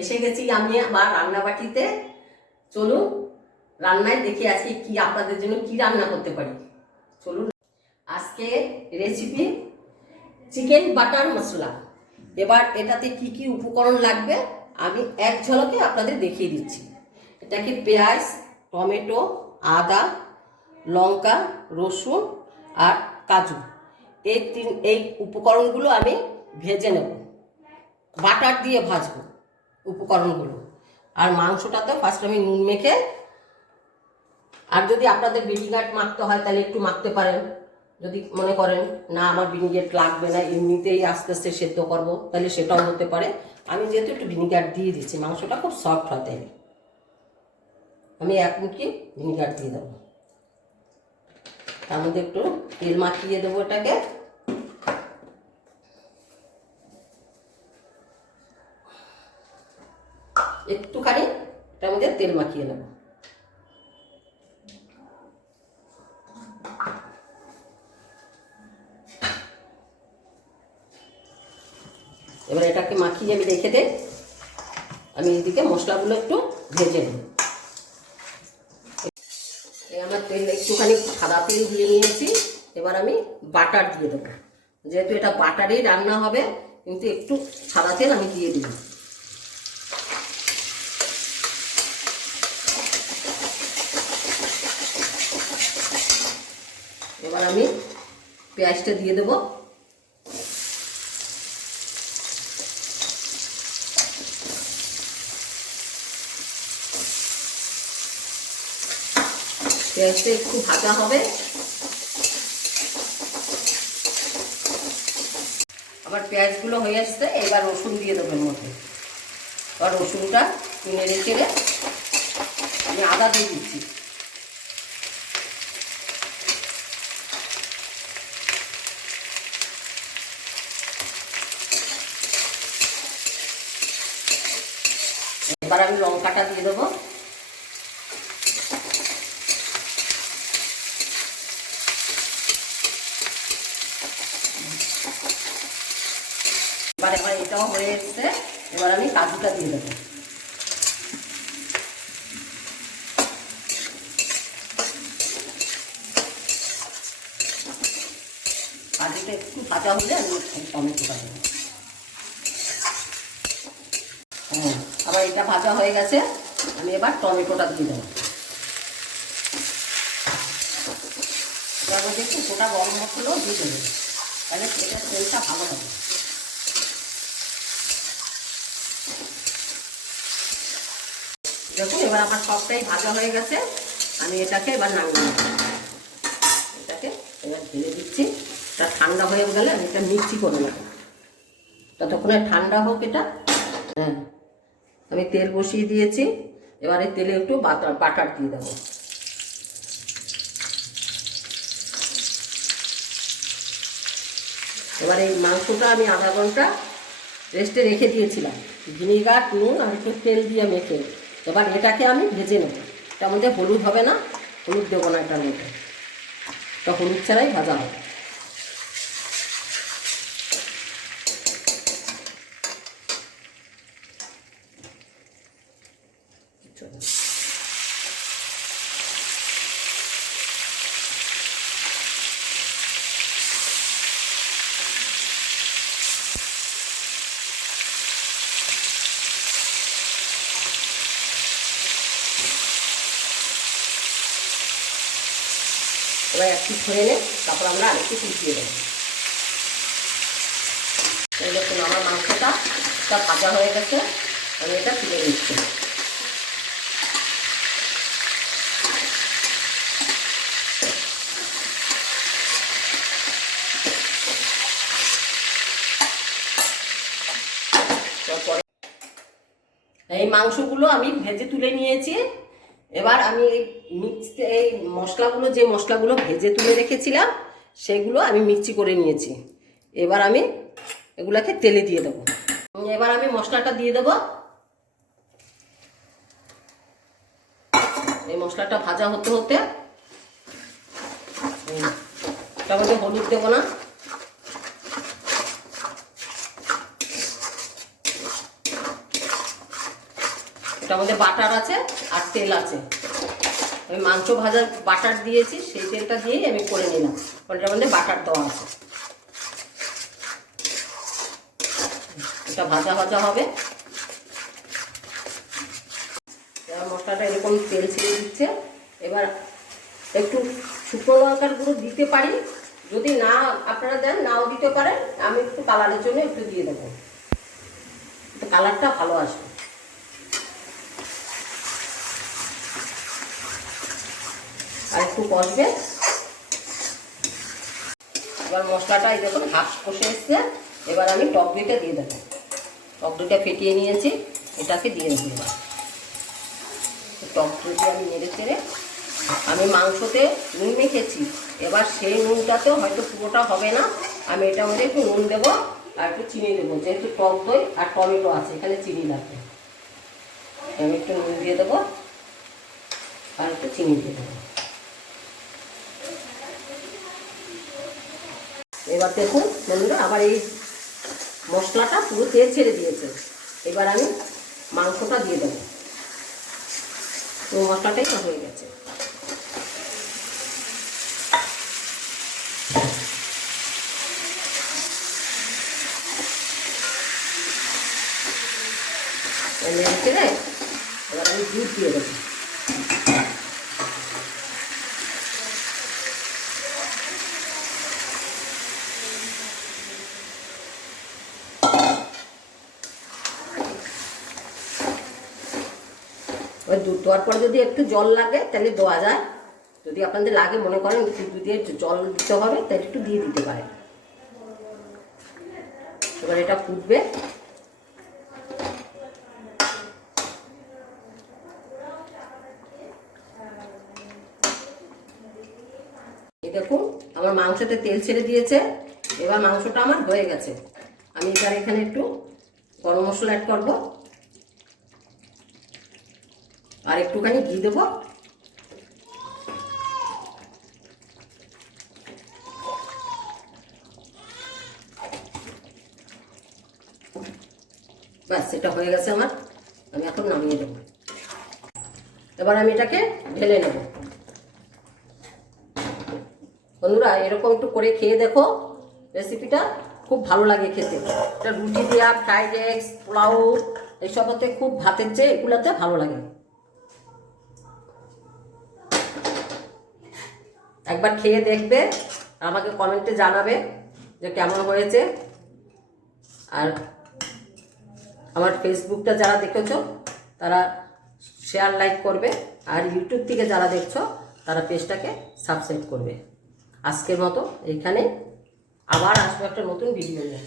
এসে গেছি আমি আবার রান্নাবাটিতে। চলুন, রান্নায় দেখি আজকে কি আপনাদের জন্য কি রান্না করতে পারি। চলুন, আজকে রেসিপি চিকেন বাটার মশলা। এবার এটাতে কি কি উপকরণ লাগবে, আমি এক ঝলকে আপনাদের দেখিয়ে দিচ্ছি। এটাকে পেঁয়াজ, টমেটো, আদা, লঙ্কা, রসুন আর কাজু। এই তিন, এই উপকরণগুলো আমি ভেজে নেব। বাটার দিয়ে ভাজবো। উপকরণগুলো। আর মাংসটাতে ফার্স্ট আমি নুন মেখে, আর যদি আপনাদের ভিনিগার মাখতে হয় তাহলে একটু মাখতে পারেন। যদি মনে করেন, না, আমার ভিনিগার লাগবে না, এমনিতেই আস্তে আস্তে সেদ্ধ করব তাহলে সেটাও হতে পারে। আমি যেহেতু একটু ভিনিগার দিয়ে দিচ্ছি, মাংসটা খুব সফট হয় তাই। আমি এক মুঠি ভিনিগার দিয়ে দেবো। তার মধ্যে একটু তেল মাখিয়ে দেবো এটাকে। একটুখানি এটার মধ্যে তেল মাখিয়ে নেব। এবার এটাকে মাখিয়ে আমি রেখে দে। আমি এদিকে মশলাগুলো একটু ভেজে নেব। আমার তেল একটুখানি সাদা তেল দিয়ে নিয়েছি। এবার আমি বাটার দিয়ে দেবো। যেহেতু এটা বাটারেই রান্না হবে, কিন্তু একটু সাদা তেল আমি দিয়ে দিই এবার আমি পেঁয়াজটা দিয়ে দেবো। পেঁয়াজটা একটু ভাজা হবে। আবার পেঁয়াজগুলো হয়ে আসছে, এবার রসুন দিয়ে দেবো এর মধ্যে। এবার রসুনটা নেড়ে চেড়ে আমি আদা দিয়ে দিচ্ছি। এবার আমি লঙ্কাটা দিয়ে দেবো। এবার এটাও হয়ে এসছে। এবার আমি কাজুটা দিয়ে দেবো। কাজুটা একটু ভাজা হলে আমি টমেটোটা দেবো হ্যাঁ আবার এটা ভাজা হয়ে গেছে। আমি এবার টমেটোটা দিয়ে দেবো। মধ্যে একটু গোটা গরম মশলাও দিয়ে দেবো। তাহলে এটার তেলটা ভালো হবে। দেখুন, এবার আমার সবটাই ভাজা হয়ে গেছে। আমি এটাকে এবার নামিয়ে এটাকে এবার ঢেলে দিচ্ছি। এটা ঠান্ডা হয়ে গেলে আমি এটা মিক্সি করে নেব। ততক্ষণে ঠান্ডা হোক এটা। হ্যাঁ। আমি তেল বসিয়ে দিয়েছি। এবারে তেলে একটু বাটার বাটার দিয়ে দেবো। এবার এই মাংসটা আমি আধা ঘণ্টা রেস্টে রেখে দিয়েছিলাম। ভিনিগার, নুন আর একটু তেল দিয়ে মেখে এবার এটাকে আমি ভেজে নেব। এটার মধ্যে হলুদ হবে না? হলুদ দেবো না এটার মধ্যে। এটা হলুদ ছাড়াই ভাজা হবে। এবার একটু ধরে নে, তারপর আমরা আরেকটু কুচিয়ে দেবো। এই দেখুন, আমার মাংসটা সব ভাজা হয়ে গেছে, আমি এটা তুলে নিচ্ছি। এই মাংসগুলো আমি ভেজে তুলে নিয়েছি। এবার আমি এই মিক্স এই মশলাগুলো, যে মশলাগুলো ভেজে তুলে রেখেছিলাম, সেগুলো আমি মিক্সি করে নিয়েছি। এবার আমি এগুলাকে তেলে দিয়ে দেবো। এবার আমি মশলাটা দিয়ে দেবো। এই মশলাটা ভাজা হতে হতে তার মধ্যে হলুদ দেবো না। এটার মধ্যে বাটার আছে আর তেল আছে। আমি মাংস ভাজার বাটার দিয়েছি, সেই তেলটা দিয়েই আমি করে নিলাম। এটার মধ্যে বাটার দেওয়া আছে। এটা ভাজা ভাজা হবে। মশলাটা এরকম তেল ছেড়ে দিচ্ছে। এবার একটু শুকনো লঙ্কার গুঁড়ো দিতে পারি। যদি না আপনারা দেন, নাও দিতে পারেন। আমি একটু কালারের জন্য একটু দিয়ে দেবো। কালারটা ভালো আসবে। আর একটু কষবে। এবার মশলাটা এই দেখুন, হাফ কষে এসছে। এবার আমি টক দইটা দিয়ে দেবো। টক দইটা ফেটিয়ে নিয়েছি, এটাকে দিয়ে দেবো এবার। টক দই আমি নেড়ে চেড়ে, আমি মাংসতে নুন মেখেছি। এবার সেই নুনটাতেও হয়তো পুরোটা হবে না। আমি এটার মধ্যে একটু নুন দেবো আর একটু চিনি দেবো। যেহেতু টক দই আর টমেটো আছে, এখানে চিনি লাগবে। আমি একটু নুন দিয়ে দেবো আর একটু চিনি দিয়ে দেবো। এবার দেখুন বন্ধুরা, আবার এই মশলাটা পুরো তেল ছেড়ে দিয়েছে। এবার আমি মাংসটা দিয়ে দেবো। তো মশলাটাই হয়ে গেছে। এবার আমি দুধ দিয়ে দেবো। ওই দুধ দেওয়ার পরে যদি একটু জল লাগে, তাহলে দেওয়া যায়। যদি আপনাদের লাগে, মনে করেন একটু একটু জল দিতে হবে, তাহলে একটু দিয়ে দিতে পারেন। এবার এটা ফুটবে। দেখুন, আমার মাংসতে তেল ছেড়ে দিয়েছে। এবার মাংসটা আমার হয়ে গেছে। আমি এবার এখানে একটু গরম মশলা অ্যাড করব। আর একটুখানি ঘি দেবো। ব্যাস এটা হয়ে গেছে আমার। আমি এখন নামিয়ে দেবো। এবার আমি এটাকে ঢেলে নেব। বন্ধুরা, এরকম একটু করে খেয়ে দেখো। রেসিপিটা খুব ভালো লাগে খেতে। এটা রুটি দেওয়া ফ্রাইড রাইস পোলাও এইসবতে খুব ভাতের চেয়ে এগুলোতে ভালো লাগে। একবার খেয়ে দেখবে, আমাকে কমেন্টে জানাবে যে কেমন হয়েছে। আর আমার ফেসবুকটা যারা দেখেছ, তারা শেয়ার লাইক করবে। আর ইউটিউব থেকে যারা দেখছ, তারা পেজটাকে সাবস্ক্রাইব করবে। আজকের মতো এইখানে আবার আসব একটা নতুন ভিডিও নিয়ে।